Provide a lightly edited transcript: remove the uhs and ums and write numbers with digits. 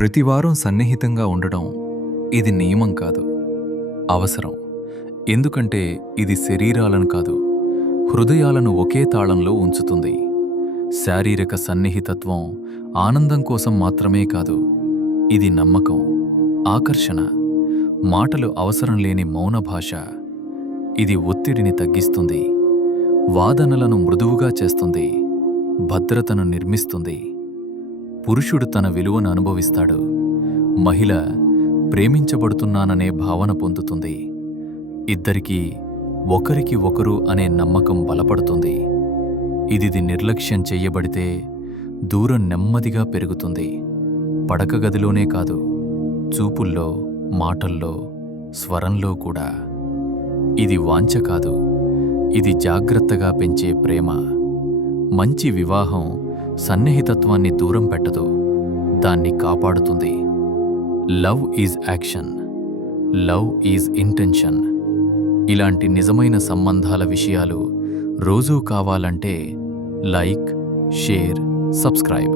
ప్రతివారం సన్నిహితంగా ఉండడం ఇది నియమం కాదు, అవసరం. ఎందుకంటే ఇది శరీరాలను కాదు, హృదయాలను ఒకే తాళంలో ఉంచుతుంది. శారీరక సన్నిహితత్వం ఆనందం కోసం మాత్రమే కాదు, ఇది నమ్మకం, ఆకర్షణ, మాటలు అవసరం లేని మౌన భాష. ఇది ఒత్తిడిని తగ్గిస్తుంది, వాదనలను మృదువుగా చేస్తుంది, భద్రతను నిర్మిస్తుంది. పురుషుడు తన విలువను అనుభవిస్తాడు, మహిళ ప్రేమించబడుతున్నాననే భావన పొందుతుంది. ఇద్దరికీ ఒకరికి ఒకరు అనే నమ్మకం బలపడుతుంది. ఇది నిర్లక్ష్యం చెయ్యబడితే దూరం నెమ్మదిగా పెరుగుతుంది. పడక గదిలోనే కాదు, చూపుల్లో, మాటల్లో, స్వరంలో కూడా. ఇది వాంఛ కాదు, ఇది జాగ్రత్తగా పెంచే ప్రేమ. మంచి వివాహం సన్నిహితత్వాన్ని దూరం పెట్టదు, దాన్ని కాపాడుతుంది. Love is action, love is intention. ఇలాంటి నిజమైన సంబంధాల విషయాలు రోజూ కావాలంటే లైక్, షేర్, సబ్స్క్రైబ్.